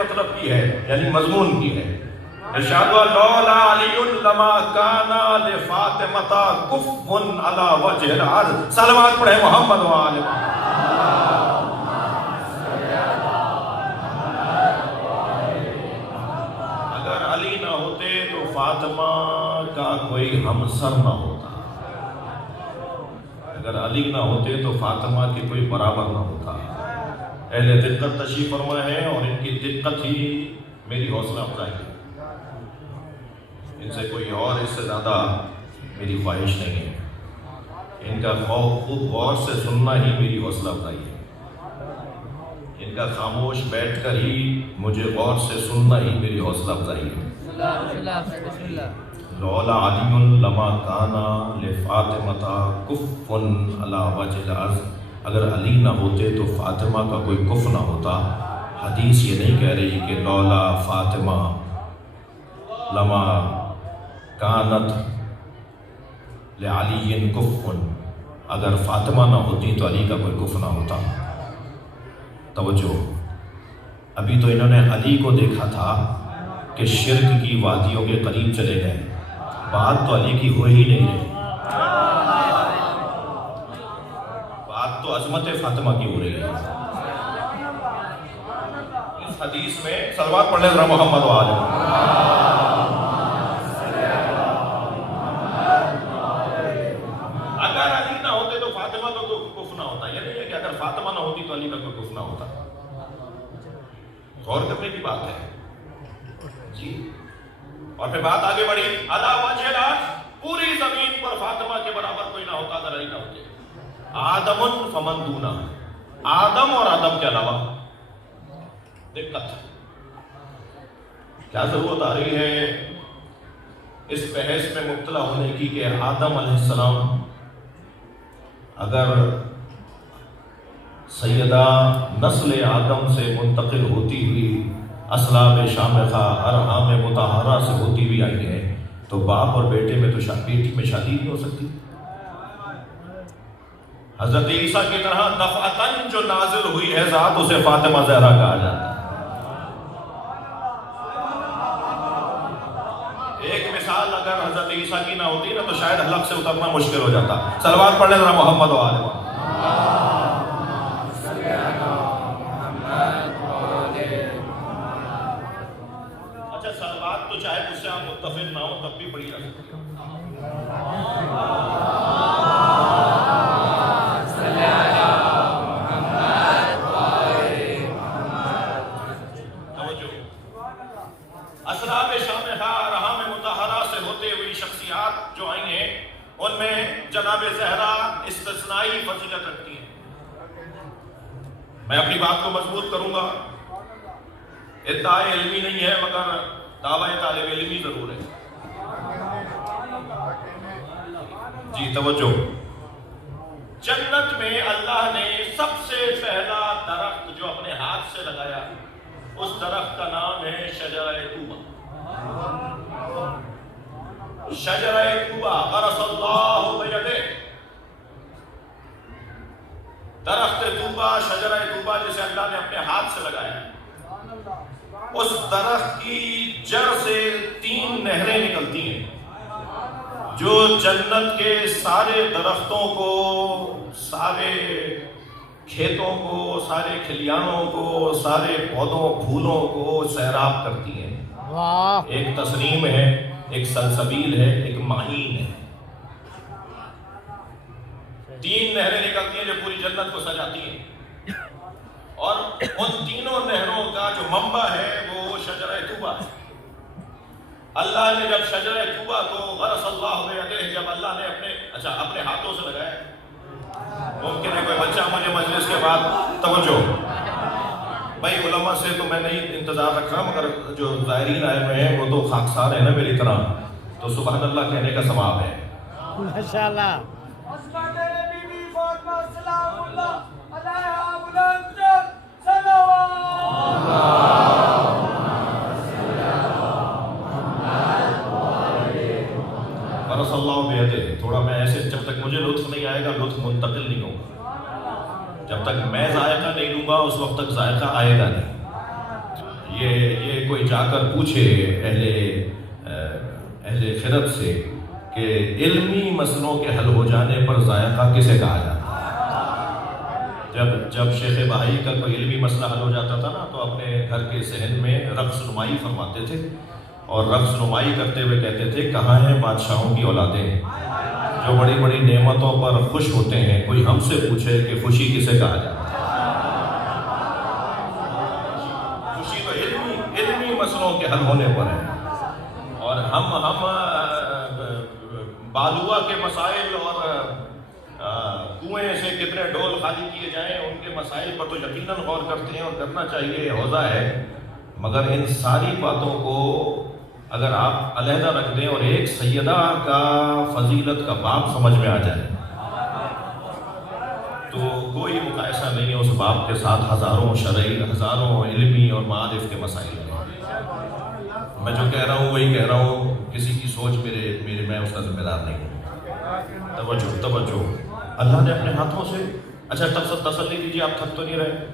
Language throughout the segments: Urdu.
مطلب کی ہے، یعنی مضمون کی ہے۔ ارشاد لولا علی لما کان لفاطمۃ کف علی وجہ الارض۔ صلوات پڑھے محمد و آل محمد۔ اگر علی نہ ہوتے تو فاطمہ کا کوئی ہمسر نہ ہوتا، اگر علی نہ ہوتے تو فاطمہ کی کوئی برابر نہ ہوتا۔ اہل دقت تشریف فرما ہے اور ان کی دقت ہی میری حوصلہ افزائی ہے، ان سے کوئی اور اس سے زیادہ میری خواہش نہیں ہے۔ ان کا خوب غور سے سننا ہی میری حوصلہ افزائی ہے، ان کا خاموش بیٹھ کر ہی مجھے غور سے سننا ہی میری حوصلہ افزائی ہے۔ لولا علی لما کان لفاطمۃ کف علی وجہ الارض۔ اگر علی نہ ہوتے تو فاطمہ کا کوئی کف نہ ہوتا۔ حدیث یہ نہیں کہہ رہی کہ لولا فاطمہ لما کانت لعلی کف، اگر فاطمہ نہ ہوتی تو علی کا کوئی کف نہ ہوتا۔ توجہ، ابھی تو انہوں نے علی کو دیکھا تھا کہ شرک کی وادیوں کے قریب چلے گئے، بات تو علی کی ہو ہی نہیں رہی، بات تو عظمت فاطمہ کی ہو رہی ہے۔ اس حدیث میں صلوات پڑھ لیں ذرا محمد و آل محمد۔ اگر علی نہ ہوتے تو فاطمہ کا کوئی کف نہ ہوتا، یہ نہیں ہے کہ اگر فاطمہ نہ ہوتی تو علی کا کوئی کف نہ ہوتا۔ غور کرنے کی بات ہے جی۔ اور پھر بات آگے بڑھی، علی وجہ الارض، پوری زمین پر فاطمہ کے برابر کوئی نہ ہوتا اگر علی نہ ہوتے۔ آدم فمن دونہ، آدم اور آدم کے علاوہ۔ دقت کیا ضرورت آ رہی ہے اس بحث میں مبتلا ہونے کی کہ آدم علیہ السلام اگر سیدہ نسل آدم سے منتقل ہوتی ہوئی اسلاب شامخہ ارحام مطہرہ سے ہوتی ہوئی آئی ہے تو باپ اور بیٹے میں تو بیٹی میں شادی نہیں ہو سکتی۔ حضرت عیسیٰ کی طرح دفعتاً جو نازل ہوئی ہے ذات، اسے فاطمہ زہرا کہا جاتا ہے۔ ایک مثال اگر حضرت عیسیٰ کی نہ ہوتی نا تو شاید حلق سے اترنا مشکل ہو جاتا۔ صلوات پڑھ لیں ذرا محمد و آل محمد۔ اچھا، صلوات تو چاہے مجھ سے آپ متفق نہ ہو تب بھی پڑھی جا سکتی ہے۔ اسلاب شامخہ ارحام مطہرہ سے ہوتے ہوئی شخصیات جو آئی ہیں ان میں جناب زہرا استثنائی فضیلت رکھتی ہیں۔ میں اپنی بات کو مضبوط کروں گا، ادعائے علمی نہیں ہے مگر دعویٰ طالب علمی ضرور ہے جی۔ توجہ، جنت میں اللہ نے سب سے پہلا درخت جو اپنے ہاتھ سے لگایا اس درخت کا نام ہے شجرہ طوبہ۔ شجرہ طوبہ غرس اللہ بیدہ، درخت طوبہ، شجرہ طوبہ جسے اللہ نے اپنے ہاتھ سے لگایا، اس درخت کی جڑ سے 3 نہریں نکلتی ہیں جو جنت کے سارے درختوں کو، سارے کھیتوں کو، سارے کھلیانوں کو، سارے پودوں پھولوں کو سیراب کرتی ہیں۔ ایک تسنیم ہے، ایک سلسبیل ہے، ایک معین ہے۔ 3 نہریں نکلتی ہیں جو پوری جنت کو سجاتی ہیں، اور ان تینوں نہروں کا جو منبع ہے وہ شجرہ طوبہ ہے۔ اللہ نے جب شجرہ طوبہ کو غرس اللہ بیدہ، جب اللہ نے اپنے ہاتھوں سے لگایا، ممکن ہے کوئی بچہ مجھے مجلس کے بعد، توجہ بھائی علماء سے تو میں نہیں انتظار رکھ رہا مگر جو زائرین آئے ہوئے ہیں وہ تو خاکسار ہیں نا میری طرح، تو سبحان اللہ کہنے کا ثواب ہے ماشاءاللہ۔ غرس اللہ بیدہ، تھوڑا میں ایسے، جب تک مجھے لطف نہیں آئے گا لطف منتقل نہیں ہوگا، جب تک میں ذائقہ نہیں لوں گا اس وقت تک ذائقہ آئے گا نہیں۔ یہ کوئی جا کر پوچھے اہل خرد سے کہ علمی مسئلوں کے حل ہو جانے پر ذائقہ کسے کہا جاتا ہے؟ جب شیخ بہائی کا کوئی علمی مسئلہ حل ہو جاتا تھا نا تو اپنے گھر کے صحن میں رقص نمائی فرماتے تھے اور رقص نمائی کرتے ہوئے کہتے تھے کہاں ہیں بادشاہوں کی اولادیں جو بڑی بڑی نعمتوں پر خوش ہوتے ہیں، کوئی ہم سے پوچھے کہ خوشی کسے کہا جاتا ہے؟ خوشی تو علمی مسئلوں کے حل ہونے پر ہے، اور ہم بالوا کے مسائل اور کنویں سے کتنے ڈول خالی کیے جائیں ان کے مسائل پر تو یقیناً غور کرتے ہیں اور کرنا چاہیے، یہ حوزہ ہے، مگر ان ساری باتوں کو اگر آپ علیحدہ رکھ دیں اور ایک سیدہ کا فضیلت کا باب سمجھ میں آ جائے تو کوئی مقایسہ نہیں ہے اس باب کے ساتھ ہزاروں شرعی، ہزاروں علمی اور معارف کے مسائل ہیں۔ میں جو کہہ رہا ہوں وہی کہہ رہا ہوں، کسی کی سوچ میرے میں اس کا ذمہ دار نہیں ہوں۔ توجہ اللہ نے اپنے ہاتھوں سے، اچھا تسلی دیجیے، آپ تھک تو نہیں رہے؟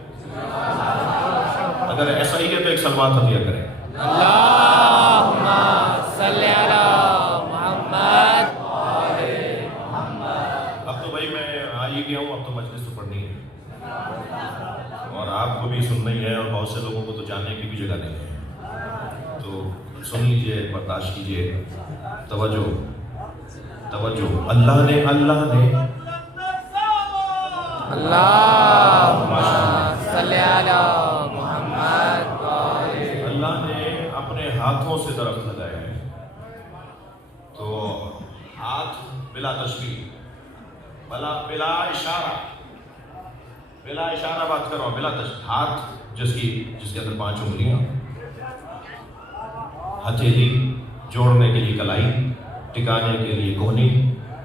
اگر ایسا ہی ہے تو ایک سلوات ہدیہ کریں۔ اللہم صلی علی محمد۔ اب تو بھائی میں آ ہی گیا ہوں، اب تو مجلس تو پڑھنی ہے اور آپ کو بھی سننا ہی ہے اور بہت سے لوگوں کو تو جاننے کی بھی جگہ نہیں ہے، تو سن لیجئے، برداشت کیجئے۔ توجہ اللہ نے اللہم صلی علی محمد۔ اللہ نے اپنے ہاتھوں سے درخت لگائے ہیں، تو ہاتھ بلا تشبیہ، بلا اشارہ بات کر رہا ہوں، بلا تشبیہ، ہاتھ جس کے اندر 5 انگلیاں، ہتھیلی، جوڑنے کے لیے کلائی، ٹکانے کے لیے کونی،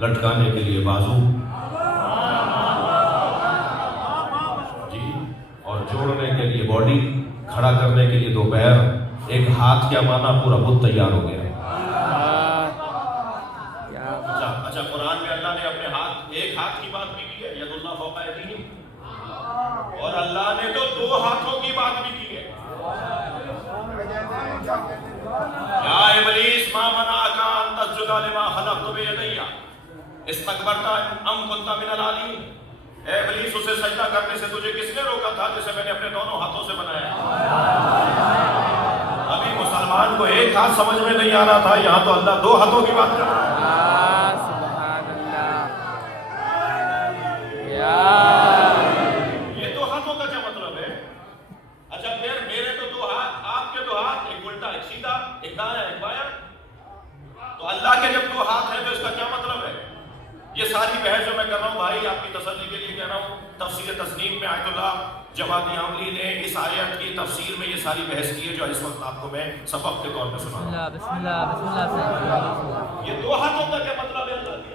لٹکانے کے لیے بازو، جی، اور جوڑنے کے لیے باڈی، کھڑا کرنے کے لیے 2 پیر، ایک ہاتھ کیا مانا پورا بت تیار ہو گیا۔ اچھا قرآن میں اللہ نے اپنے ایک ہاتھ کی بات بھی کی ہے، ید اللہ فوق ایدیہم، اور اللہ نے تو 2 ہاتھوں کی بات بھی کی ہے۔ یا ابلیس ما منعک ان تسجد لما خلقت بیدی استکبرت ام کنت من العالین، اے ابلیس اسے سجدہ کرنے سے تجھے کس نے روکا تھا جسے میں نے اپنے دونوں ہاتھوں سے بنایا؟ ابھی مسلمان کو ایک ہاتھ سمجھ میں نہیں آ رہا تھا، یہاں تو اللہ 2 ہاتھوں کی بات کر رہا ہے۔ سبحان اللہ۔ یہ 2 ہاتھوں کا کیا مطلب ہے؟ اچھا پھر میرے تو 2 ہاتھ، آپ کے 2 ہاتھ، ایک الٹا ایک سیدھا، ایک دایاں ایک بایاں، تو اللہ کے جب 2 ہاتھ ہیں تو اس کا کیا مطلب ہے؟ یہ ساری بحث جو میں کر رہا ہوں بھائی آپ کی تسلی کے لیے کہہ رہا ہوں، تفسیر تسنیم میں آیت اللہ جماعتی عاملی نے اس آیت کی تفسیر میں یہ ساری بحث کی ہے جو اس وقت آپ کو میں سبق کے طور پہ سنا رہا ہوں۔ بسم اللہ یہ 2 ہاتھوں کا کیا مطلب ہے اللہ کے؟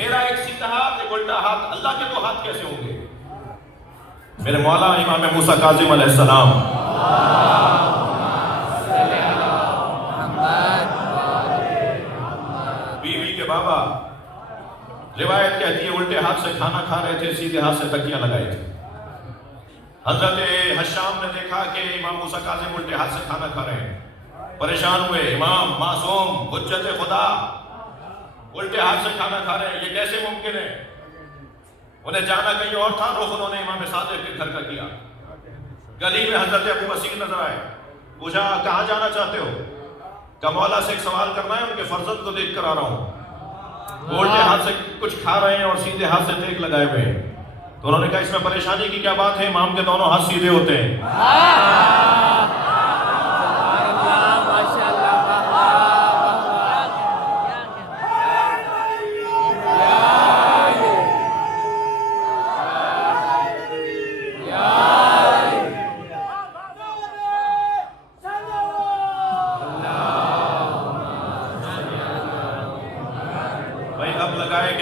میرا ایک سیدھا ہاتھ، ایک الٹا ہاتھ، اللہ کے 2 ہاتھ کیسے ہوں گے؟ میرے مولا امام موسیٰ کاظم علیہ السلام، بیوی کے بابا، روایت کہتی ہے الٹے ہاتھ سے کھانا کھا رہے تھے، سیدھے ہاتھ سے تکیاں لگائے تھے۔ حضرت حشام نے دیکھا کہ امام موسیٰ کاظم الٹے ہاتھ سے کھانا کھا رہے ہیں، پریشان ہوئے، امام معصوم حجت خدا الٹے ہاتھ سے کھانا کھا رہے ہیں، یہ کیسے ممکن ہے؟ انہیں جانا کہیں اور تھا، رخ انہوں نے امام صادق کے گھر کا کیا۔ گلی میں حضرت ابو بصیر نظر آئے، پوچھا کہاں جانا چاہتے ہو؟ کہ مولا سے ایک سوال کرنا ہے، ان کے فرزند کو دیکھ کر آ رہا ہوں، وہ الٹے ہاتھ سے کچھ کھا رہے ہیں اور سیدھے ہاتھ سے ٹیک لگائے ہوئے ہیں۔ تو انہوں نے کہا اس میں پریشانی کی کیا بات ہے، امام کے دونوں ہاتھ سیدھے ہوتے ہیں۔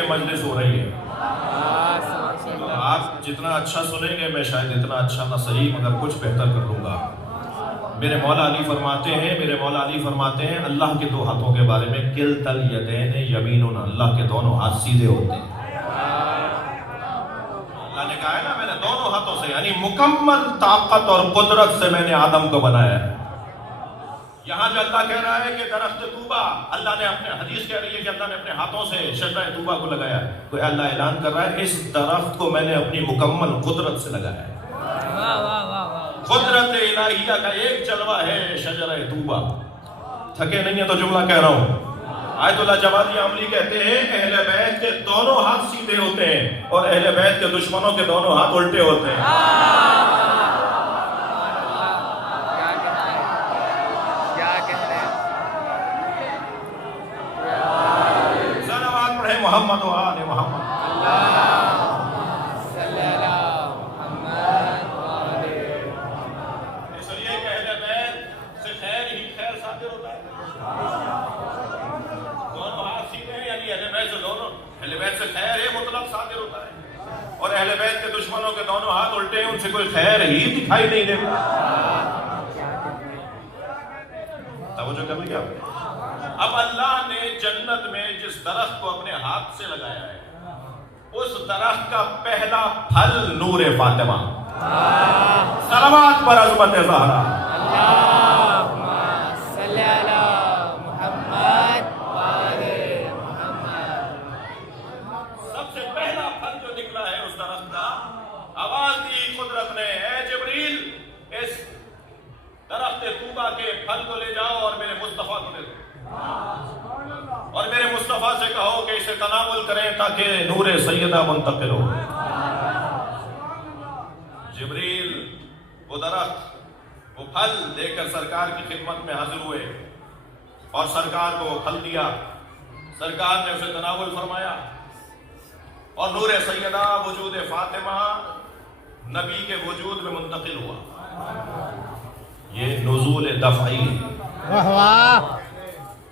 مجلس ہو رہی ہے تو آپ جتنا اچھا سنیں گے میں شاید اتنا اچھا نہ صحیح مگر کچھ بہتر کر دوں گا۔ میرے مولا علی فرماتے ہیں اللہ کے 2 ہاتھوں کے بارے میں کلتا الیدین یمین، اللہ کے دونوں ہاتھ سیدھے ہوتے ہیں۔ اللہ نے کہا ہے نا میں نے دونوں ہاتھوں سے یعنی مکمل طاقت اور قدرت سے میں نے آدم کو بنایا ہے. یہاں جو اللہ کہہ رہا ہے کہ درخت طوبہ اللہ نے اپنے حدیث کہہ رہی ہے کہ اللہ نے اپنے ہاتھوں سے شجرہ طوبہ کو لگایا. تو اللہ اعلان کر رہا ہے اس درخت کو میں نے اپنی مکمل قدرت سے لگایا ہے. قدرت الہیہ کا ایک جلوہ ہے شجرہ طوبہ. تھکے نہیں ہیں تو جملہ کہہ رہا ہوں. آیت اللہ جوادی عملی کہتے ہیں اہل بیت کے دونوں ہاتھ سیدھے ہوتے ہیں اور اہل بیت کے دشمنوں کے دونوں ہاتھ الٹے ہوتے ہیں. صلوات پڑھیں محمد و آل محمد. اس لیے کہ اہل بیت سے خیر ہی خیر صادر ہوتا ہے. دونوں ہاتھ سیدھے ہیں یعنی اہل بیت سے دونوں اہل بیت سے خیر ہے مطلق صادر ہوتا ہے اور اہل بیت کے دشمنوں کے دونوں ہاتھ الٹے ہیں ان سے کوئی خیر ہی دکھائی نہیں دیتا. توجہ کر لیا. اب اللہ نے جنت میں جس درخت کو اپنے ہاتھ سے لگایا ہے اس درخت کا پہلا پھل نور فاطمہ. صلوات پر عظمت زہرا. اللہم صلی علی محمد وآل محمد. سب سے پہلا پھل جو نکلا ہے اس درخت کا آواز دی قدرت نے اے جبریل اس درخت طوبہ کے پھل کو لے جاؤ اور میرے مصطفیٰ کو دے دو اور میرے مصطفیٰ سے کہو کہ اسے تناول کریں تاکہ نور سیدہ منتقل ہو. جبریل وہ درخت وہ پھل لے کر سرکار کی خدمت میں حاضر ہوئے اور سرکار کو وہ پھل دیا. سرکار نے اسے تناول فرمایا اور نور سیدہ وجود فاطمہ نبی کے وجود میں منتقل ہوا. یہ نزول دفعی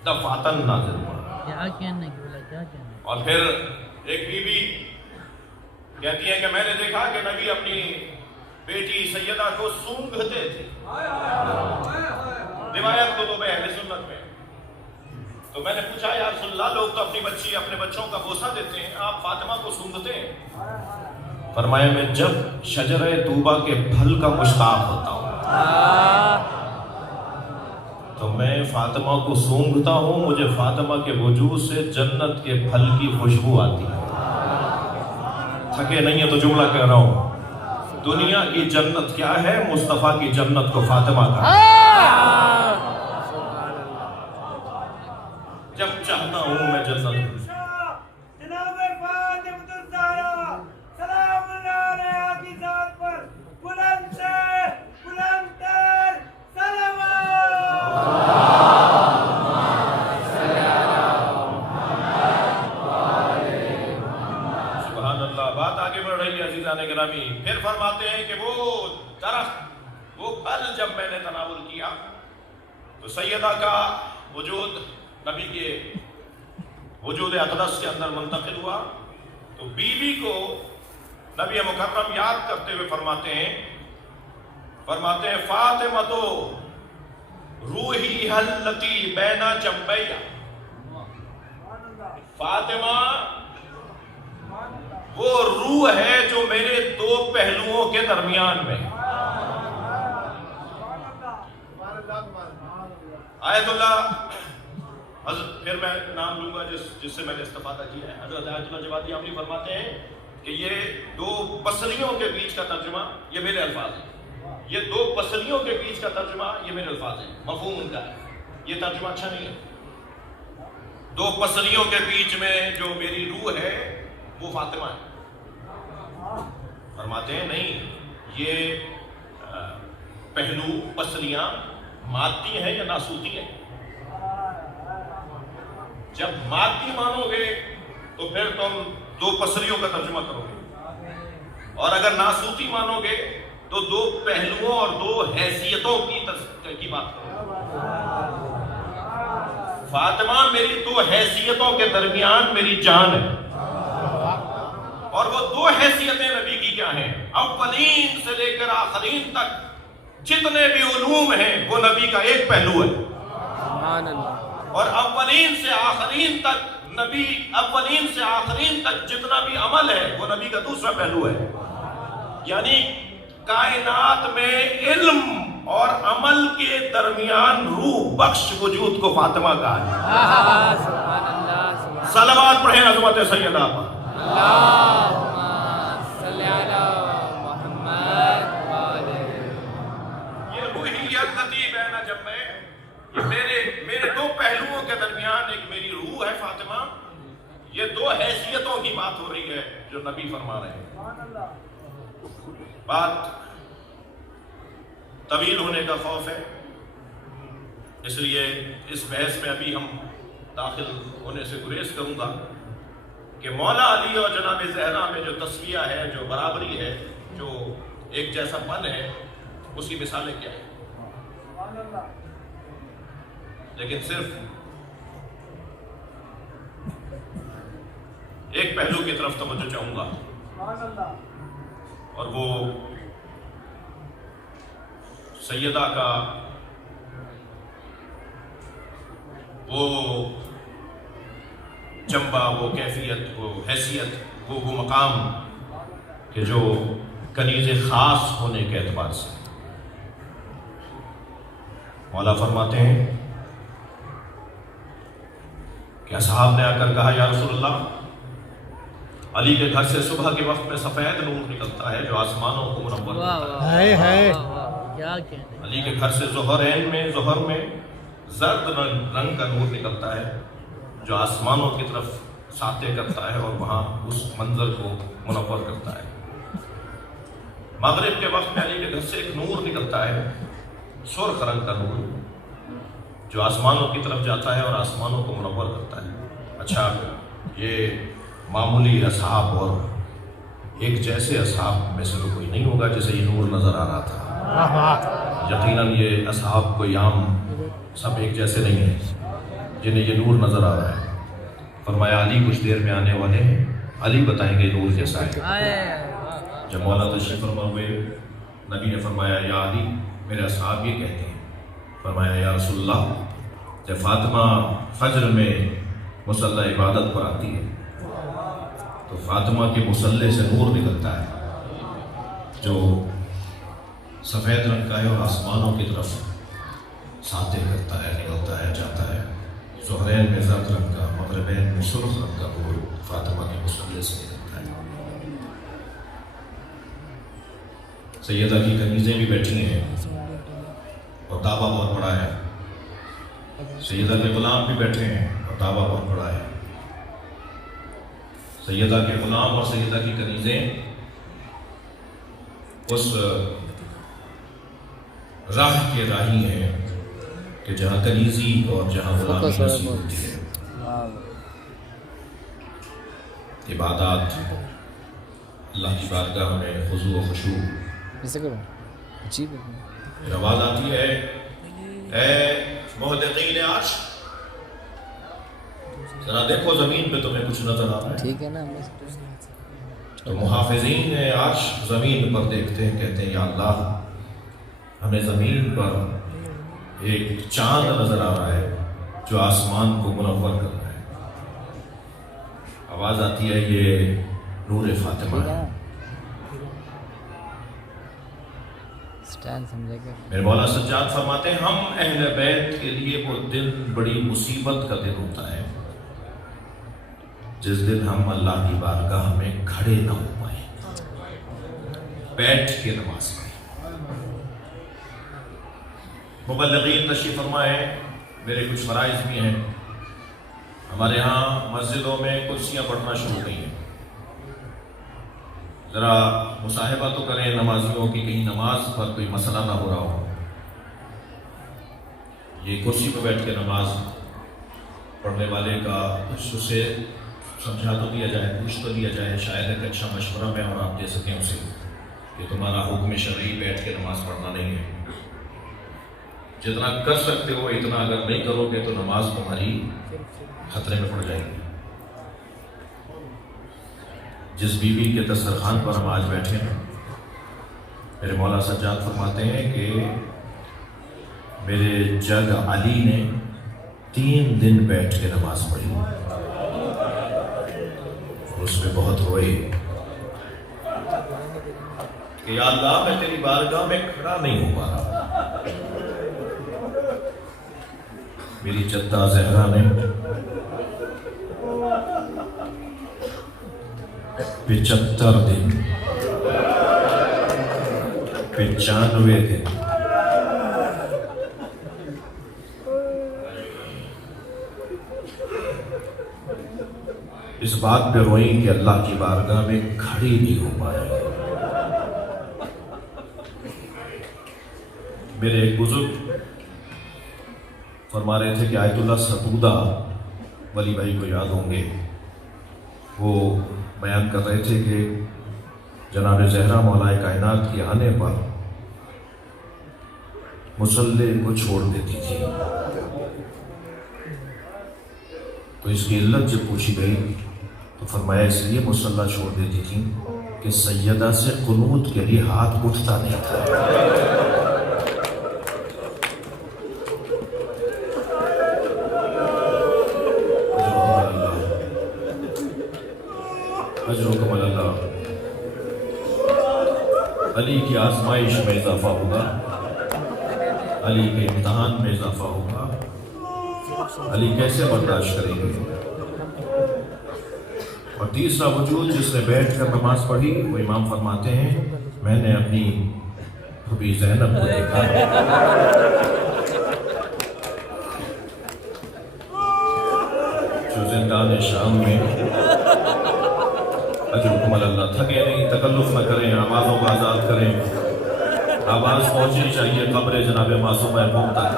دفعتاً نازل ہوا. اور پھر ایک بی بی کہتی ہے کہ میں نے دیکھا کہ نبی اپنی بیٹی سیدہ کو سونگھتے تھے. روایت کتب اہل سنت میں. تو میں نے پوچھا یا رسول اللہ لوگ تو اپنے بچوں کا بوسہ دیتے ہیں آپ فاطمہ کو سونگھتے ہیں؟ فرمایا میں جب شجرہ طوبہ کے پھل کا مشتاق ہوتا ہوں تو میں فاطمہ کو سونگھتا ہوں. مجھے فاطمہ کے وجود سے جنت کے پھل کی خوشبو آتی ہے. تھکے نہیں ہے تو جملہ کہہ رہا ہوں. دنیا کی جنت کیا ہے؟ مصطفیٰ کی جنت کو فاطمہ کا. جب چاہتا ہوں میں جنت گرامی. پھر فرماتے ہیں کہ وہ درخت وہ پھل جب میں نے تناول کیا تو سیدہ کا وجود نبی کے وجود اقدس کے اندر منتقل ہوا. تو بی بی کو نبی مکرم یاد کرتے ہوئے فرماتے ہیں فاطمہ تو روحی التی بین جنبیہ. فاطمہ وہ روح ہے جو میرے دو پہلوؤں کے درمیان میں. آیت اللہ پھر میں نام لوں گا جس سے میں نے استفادہ کیا ہے. حضرت آیت اللہ جوادی عملی فرماتے ہیں کہ یہ دو پسلیوں کے بیچ کا ترجمہ یہ میرے الفاظ ہیں. یہ دو پسلیوں کے بیچ کا ترجمہ یہ میرے الفاظ ہیں. مفہوم ان کا ہے. یہ ترجمہ اچھا نہیں ہے. دو پسلیوں کے بیچ میں جو میری روح ہے وہ فاطمہ ہے. فرماتے ہیں نہیں یہ پہلو پسلیاں مادی ہیں یا ناسوتی ہیں. جب مادی مانو گے تو پھر تم دو پسلیوں کا ترجمہ کرو گے اور اگر ناسوتی مانو گے تو دو پہلوؤں اور دو حیثیتوں کی بات کرو گے. فاطمہ میری دو حیثیتوں کے درمیان میری جان ہے اور وہ دو حیثیتیں نبی کی کیا ہیں؟ اولین سے لے کر آخرین تک جتنے بھی علوم ہیں وہ نبی کا ایک پہلو ہے. سبحان اللہ. اور اولین سے آخرین تک جتنا بھی عمل ہے وہ نبی کا دوسرا پہلو ہے. یعنی کائنات میں علم اور عمل کے درمیان روح بخش وجود کو فاطمہ کہا ہے۔ سبحان اللہ سبحان صلوات پڑھیں عظمت سیدہ پر۔ اللہم صلی علی محمد وآلہ۔ یہ روحیت نتیب ہے نا، جب میں میرے دو پہلوؤں کے درمیان ایک میری روح ہے فاطمہ، یہ دو حیثیتوں کی بات ہو رہی ہے جو نبی فرما رہے ہیں۔ بات طویل ہونے کا خوف ہے، اس لیے اس بحث میں ابھی ہم داخل ہونے سے گریز کروں گا کہ مولا علی اور جناب زہرا میں جو تسویہ ہے، جو برابری ہے، جو ایک جیسا پن ہے، اس کی مثالیں کیا ہیں۔ لیکن صرف ایک پہلو کی طرف توجہ چاہوں گا، اور وہ سیدہ کا وہ جنبہ، وہ کیفیت، وہ حیثیت، وہ مقام کہ جو کنیز خاص ہونے کے اعتبار سے مولا فرماتے ہیں کہ اصحاب نے آ کر کہا یا رسول اللہ، علی کے گھر سے صبح کے وقت میں سفید نور نکلتا ہے جو آسمانوں کو منور کرتا ہے۔ علی کے گھر سے ظہر میں زرد رنگ کا نور نکلتا ہے جو آسمانوں کی طرف ساطع کرتا ہے اور وہاں اس منظر کو منور کرتا ہے۔ مغرب کے وقت میں علی کے گھر سے ایک نور نکلتا ہے، سرخ رنگ کا نور، جو آسمانوں کی طرف جاتا ہے اور آسمانوں کو منور کرتا ہے۔ اچھا، یہ معمولی اصحاب اور ایک جیسے اصحاب میں سے تو کوئی نہیں ہوگا جسے یہ نور نظر آ رہا تھا۔ یقیناً یہ اصحاب کوئی عام سب ایک جیسے نہیں ہیں جنہیں یہ نور نظر آ رہا ہے۔ فرمایا علی کچھ دیر میں آنے والے ہیں، علی بتائیں گے نور کیسا ہے۔ جب مولا تشریف فرما ہوئے، نبی نے فرمایا یا علی، میرے اصحاب یہ کہتے ہیں۔ فرمایا یا رسول اللہ، جب فاطمہ فجر میں مصلی عبادت پر آتی ہے تو فاطمہ کے مصلی سے نور نکلتا ہے جو سفید رنگ کا ہے اور آسمانوں کی طرف ساطع کرتا ہے، نکلتا ہے، جاتا ہے۔ ظہرین میں زرد رنگ کا، مغربین میں سرخ رنگ کا نور فاطمہ کے مصلی سے نکلتا ہے۔ سیدہ کی کنیزیں بھی بیٹھی ہیں اور دعویٰ بہت بڑا ہے، سیدہ کے غلام بھی بیٹھے ہیں اور دعویٰ بہت بڑا ہے۔ سیدہ کے غلام اور سیدہ کی کنیزیں اس راہ کے راہی ہیں کہ جہاں کنیزی اور جہاں غلامی نصیب ہوتی ہے۔ عبادات اللہ کی بارگاہ میں خضوع و خشوع، پھر آواز آتی ہے اے محدقین عرش، ذرا دیکھو زمین پہ تمہیں کچھ نظر آ رہا ہے؟ ٹھیک ہے نا۔ تو محافظین عرش زمین پر دیکھتے ہیں، کہتے ہیں یا اللہ، ہمیں زمین پر ایک چاند نظر آ رہا ہے جو آسمان کو منور کر رہا ہے۔ آواز آتی ہے یہ نور فاطمہ ہے۔ میرے مولا سجاد فرماتے ہیں ہم اہل بیت کے لیے وہ دن بڑی مصیبت کا دن ہوتا ہے جس دن ہم اللہ کی بارگاہ میں کھڑے نہ ہو پائیں، بیٹھ کے نماز پڑھیں۔ مبلغین تشریف فرمائے، میرے کچھ فرائض بھی ہیں۔ ہمارے ہاں مسجدوں میں کرسیاں پڑھنا شروع ہو گئی ہیں، ذرا مصاحبہ تو کریں نمازیوں کی، کہیں نماز پر کوئی مسئلہ نہ ہو رہا ہو۔ یہ کرسی پہ بیٹھ کے نماز پڑھنے والے کا اسے سمجھا تو دیا جائے، پوچھ تو دیا جائے، شاید ایک اچھا مشورہ میں اور آپ دے سکیں اسے کہ تمہارا حکم شرعی بیٹھ کے نماز پڑھنا نہیں ہے، جتنا کر سکتے ہو اتنا اگر نہیں کرو گے تو نماز تمہاری خطرے میں پڑ جائے گی۔ جس بیوی کے دسترخوان پر ہم آج بیٹھے ہیں، میرے مولا سجاد فرماتے ہیں کہ میرے جگ علی نے 3 دن بیٹھ کے نماز پڑھی، اس میں بہت روئے کہ یا اللہ میں تیری بارگاہ میں کھڑا نہیں ہو پا رہا. میری جدہ زہرا نے 75 دن 95 دن اس بات پہ روئیں کہ اللہ کی بارگاہ میں کھڑی نہیں ہو پائے. میرے ایک بزرگ فرما رہے تھے کہ آیت اللہ ستودہ ولی بھائی کو یاد ہوں گے، وہ بیان کر رہے تھے کہ جناب زہرا مولا کائنات کے آنے پر مصلی کو چھوڑ دیتی تھی. تو اس کی علت جب پوچھی گئی تو فرمایا اس لیے مصلی چھوڑ دیتی تھی کہ سیدہ سے قنوت کے لیے ہاتھ اٹھتا نہیں تھا. اجرکم اللہ. علی کی آزمائش میں اضافہ ہوگا، علی کے امتحان میں اضافہ ہوگا. علی کیسے برداشت کریں گے؟ اور تیسرا وجود جس نے بیٹھ کر نماز پڑھی، وہ امام فرماتے ہیں میں نے اپنی بھبی زینب کو دیکھا جو زندان شام میں اجرکم اللہ تھکے نہیں، تکلف نہ کریں، آوازوں کو آزاد کریں. آواز پہنچنی چاہیے قبر جناب معصوم محبوب تک.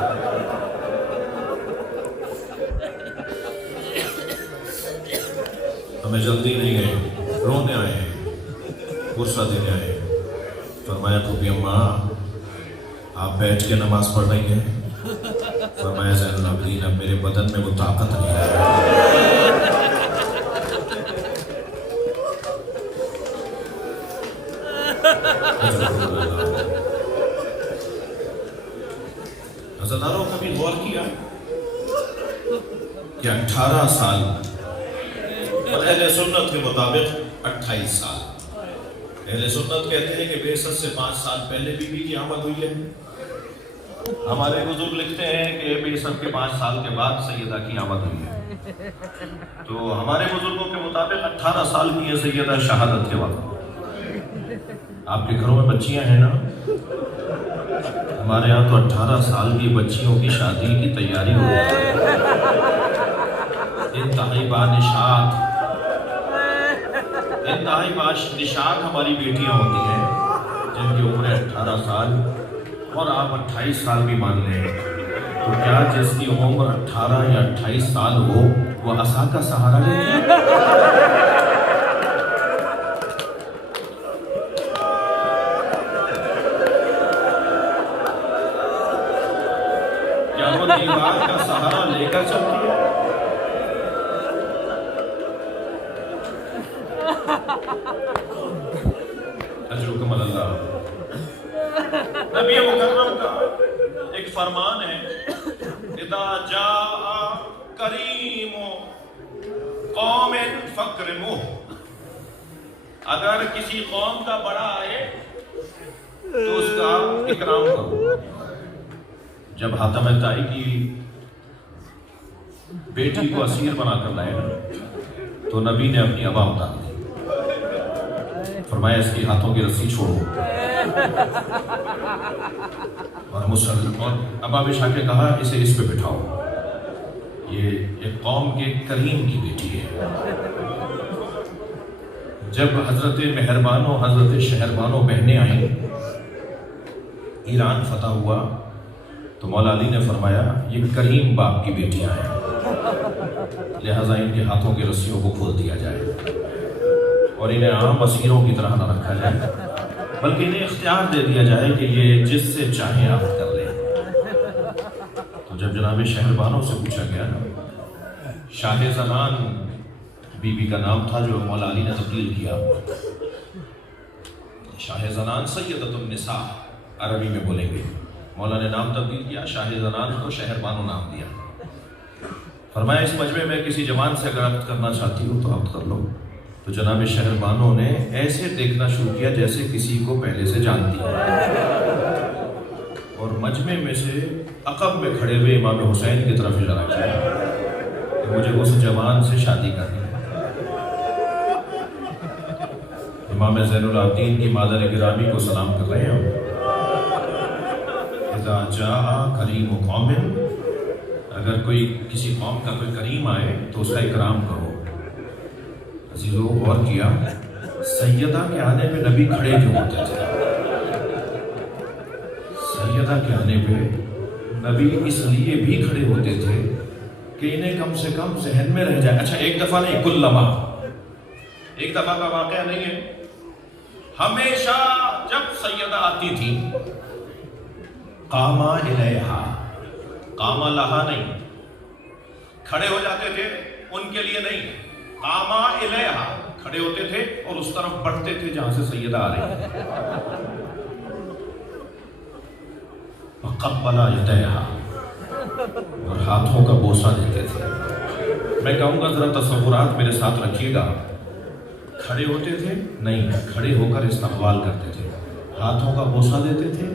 ہمیں جلدی نہیں گئے، رونے آئے ہیں، غصہ دینے آئے ہیں. فرمایا پھوپھی اماں آپ بیٹھ کے نماز پڑھ رہی ہیں؟ فرمایا زین العابدین اب میرے بدن میں وہ طاقت نہیں ہے. حضرتاروں کبھی غور کیا کہ 18 سال اور اہل سنت کے مطابق 28 سال. اہل سنت کہتے ہیں کہ بعثت سے 5 سال پہلے بی بی کی آمد ہوئی ہے. ہمارے بزرگ لکھتے ہیں کہ بعثت کے 5 سال کے بعد سیدہ کی آمد ہوئی ہے. تو ہمارے بزرگوں کے مطابق 18 سال کی ہے سیدہ شہادت کے وقت. آپ کے گھروں میں بچیاں ہیں نا؟ ہمارے ہاں تو 18 سال کی بچیوں کی شادی کی تیاری ہو رہی ہے. انتہائی بانشاد ہماری بیٹیاں ہوتی ہیں جن کی عمر 18 سال اور آپ 28 سال بھی مان لیں. تو کیا جس کی عمر 18 یا 28 سال ہو وہ عصا کا سہارا لیتی ہے؟ کیا وہ دیوار کا سہارا لے کر چلتی ہے؟ اجرکم اللہ. نبی مکرم کا ایک فرمان ہے اذا جاء کریم قوم فاکرموہ. اگر کسی قوم کا بڑا آئے تو اس کا اکرام کرو. جب حاتم طائی کی بیٹی کو اسیر بنا کر لائے تو نبی نے اپنی ابا اتار دی. فرمایا اس کی ہاتھوں کی رسی چھوڑو اور مسلم اور ابا بچھا کے کہا اسے اس پہ بٹھاؤ. یہ ایک قوم کے کریم کی بیٹی ہے. جب حضرت مہربانوں حضرت شہربانوں بہنیں آئیں، ایران فتح ہوا تو مولا علی نے فرمایا یہ کریم باپ کی بیٹیاں ہیں، لہٰذا ان کے ہاتھوں کی رسیوں کو کھول دیا جائے اور انہیں عام اسیروں کی طرح نہ رکھا جائے، بلکہ انہیں اختیار دے دیا جائے کہ یہ جس سے چاہیں عقد کر لیں. تو جب جناب شہربانوں سے پوچھا گیا، شاہ زمان بی بی کا نام تھا جو مولا علی نے تبدیل کیا. شاہ زنان سیدۃ النساء عربی میں بولیں گے. مولا نے نام تبدیل کیا، شاہ زنان کو شہربانو نام دیا. فرمایا اس مجمع میں کسی جوان سے اگر عقد کرنا چاہتی ہو تو عقد کر لو. تو جناب شہربانوں نے ایسے دیکھنا شروع کیا جیسے کسی کو پہلے سے جانتی ہے، اور مجمع میں سے عقب میں کھڑے ہوئے امام حسین کی طرف اشارہ کیا کہ مجھے اس جوان سے شادی کرنی ہے۔ امام زین العابدین کی مادر گرامی کو سلام کر رہے ہیں۔ اذا جاء کریم قوم، اگر کوئی کسی قوم کا کوئی کریم آئے تو اس کا اکرام کرو۔ عزیزو غور کیا، سیدہ کے آنے پہ نبی کھڑے کیوں ہوتے تھے؟ سیدہ کے آنے پہ نبی اس لیے بھی کھڑے ہوتے تھے کہ انہیں کم سے کم ذہن میں رہ جائے۔ اچھا ایک دفعہ نہیں، کل لمحہ، ایک دفعہ کا واقعہ نہیں ہے، ہمیشہ جب سیدہ آتی تھی قاما الیہا، قاما لہا نہیں، کھڑے ہو جاتے تھے ان کے لیے نہیں، قاما الیہا، کھڑے ہوتے تھے اور اس طرف بڑھتے تھے جہاں سے سیدہ آ رہی ہے۔ وقبلا یدیہا، اور ہاتھوں کا بوسہ دیتے تھے۔ میں کہوں گا ذرا تصورات میرے ساتھ رکھیے گا، کھڑے ہوتے تھے نہیں، کھڑے ہو کر استقبال کرتے تھے، ہاتھوں کا بوسہ دیتے تھے۔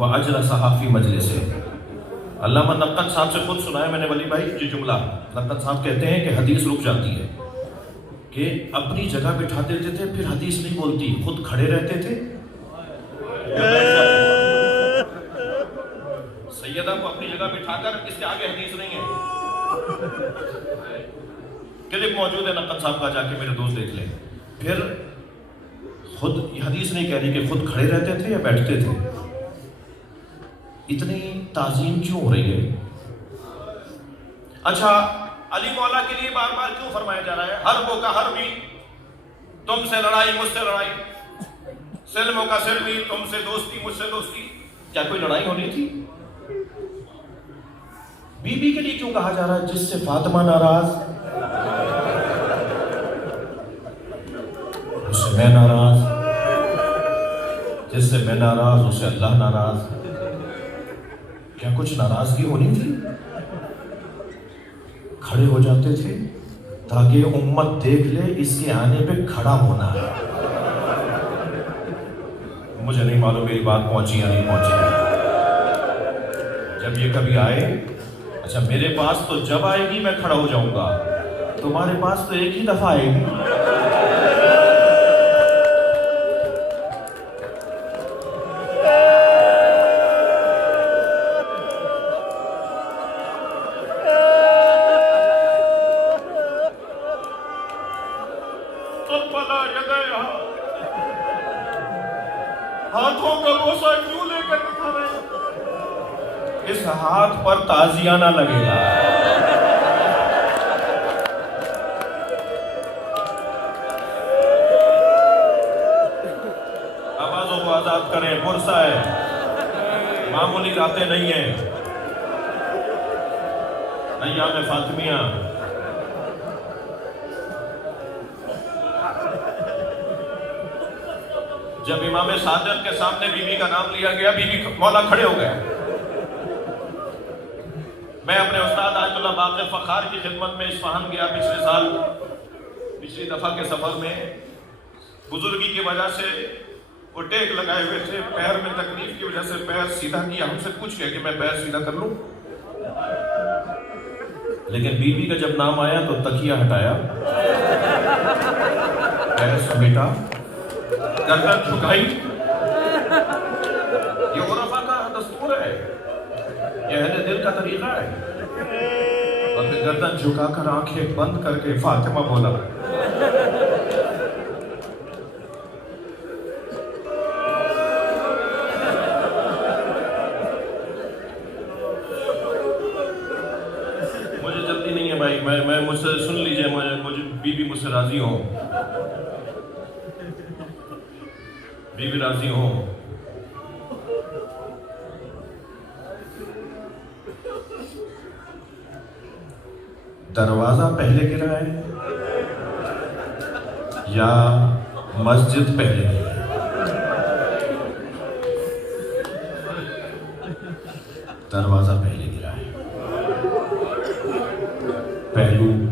وَأَجْلَسَهَا فِي مَجْلِسِهِ، علامہ نقد صاحب سے خود سنا ہے میں نے ولی بھائی یہ جملہ، نقد صاحب کہتے ہیں کہ حدیث رک جاتی ہے کہ اپنی جگہ بٹھا دیتے تھے، پھر حدیث نہیں بولتی، خود کھڑے رہتے تھے۔ سیدہ کو اپنی جگہ بٹھا کر اس کے آگے حدیث نہیں ہے۔ کلپ موجود ہے نقد صاحب کا، جا کے میرے دوست دیکھ لیں۔ پھر خود حدیث نہیں کہہ رہی کہ خود کھڑے رہتے تھے یا بیٹھتے تھے۔ اتنی تعظیم کیوں ہو رہی ہے؟ اچھا علی مولا کے لیے بار بار کیوں فرمایا جا رہا ہے حربوں کا حربی، تم سے لڑائی مجھ سے لڑائی، سلموں کا سلمی، تم سے دوستی مجھ سے دوستی؟ کیا کوئی لڑائی ہونی تھی؟ بی بی کے لیے کیوں کہا جا رہا ہے جس سے فاطمہ ناراض اس سے میں ناراض، جس سے میں ناراض اس سے اللہ ناراض؟ کیا کچھ ناراضگی ہونی تھی؟ کھڑے ہو جاتے تھے تاکہ امت دیکھ لے اس کے آنے پہ کھڑا ہونا ہے۔ مجھے نہیں معلوم میری بات پہنچی یا نہیں پہنچی۔ جب یہ کبھی آئے، اچھا میرے پاس تو جب آئے گی میں کھڑا ہو جاؤں گا، تمہارے پاس تو ایک ہی دفعہ آئے گی۔ ہاتھوں کا بوسہ کیوں لے کر دکھا رہے ہیں؟ اس ہاتھ پر تعزیہ نہ لگے گا۔ آوازوں کو آزاد کریں، پرسہ ہے، معمولی راتیں نہیں ہیں، ایام فاطمیہ۔ جب امام صادق کے سامنے بی بی کا نام لیا گیا، بی بی مولا کھڑے ہو گئے۔ میں اپنے استاد آیت اللہ باقر فخار کی خدمت میں اصفہان گیا پچھلے سال، پچھلی دفعہ کے سفر میں۔ بزرگی کی وجہ سے وہ ٹیک لگائے ہوئے تھے، پیر میں تکلیف کی وجہ سے پیر سیدھا کیا، ہم سے پوچھ گیا کہ میں پیر سیدھا کر لوں، لیکن بی بی کا جب نام آیا تو تکیہ ہٹایا، پیر سمیٹا، گردن جھکائی۔ یہ عرفا کا دستور ہے، یہ اہل دل کا طریقہ ہے۔ اور پھر گردن جھکا کر آنکھیں بند کر کے فاطمہ بولا۔ مجھے جلدی نہیں ہے بھائی، میں مجھ سے سن لیجئے، مجھے بی بی مجھ سے راضی ہو، بی بی راضی ہو۔ دروازہ پہلے گرا ہے یا مسجد پہلے گرا ہے؟ دروازہ پہلے گرا ہے، پہلو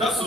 10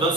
10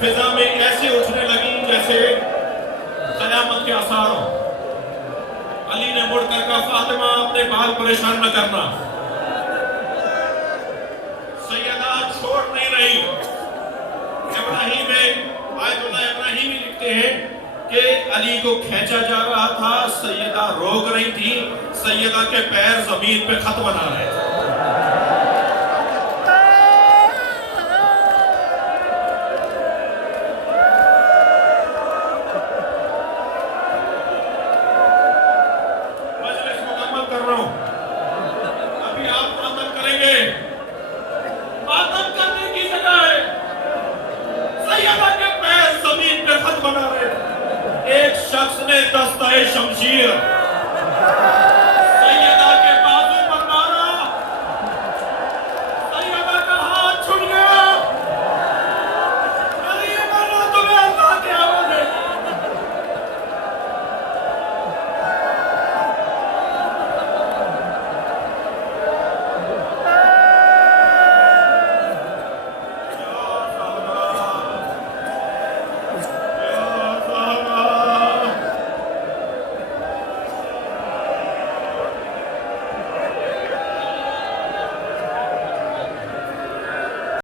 فضا میں ایسے اٹھنے لگی جیسے قیامت کے آثار ہوں۔ علی نے مڑ کر کہا فاطمہ اپنے بال پریشان نہ کرنا۔ سیدہ چھوڑ نہیں رہی۔ ابراہیم آیت اللہ ابراہیمی لکھتے ہیں کہ علی کو کھینچا جا رہا تھا، سیدہ روک رہی تھی، سیدہ کے پیر زمین پہ خط بنا رہے تھے۔ مجلس مکمل کر رہا ہوں، ابھی آپ ماتم کریں گے، ماتم کرنے کی جگہ ہے سیدہ کے پیر زمین پہ خط بنا رہے تھے۔ ایک شخص نے دستہ شمشیر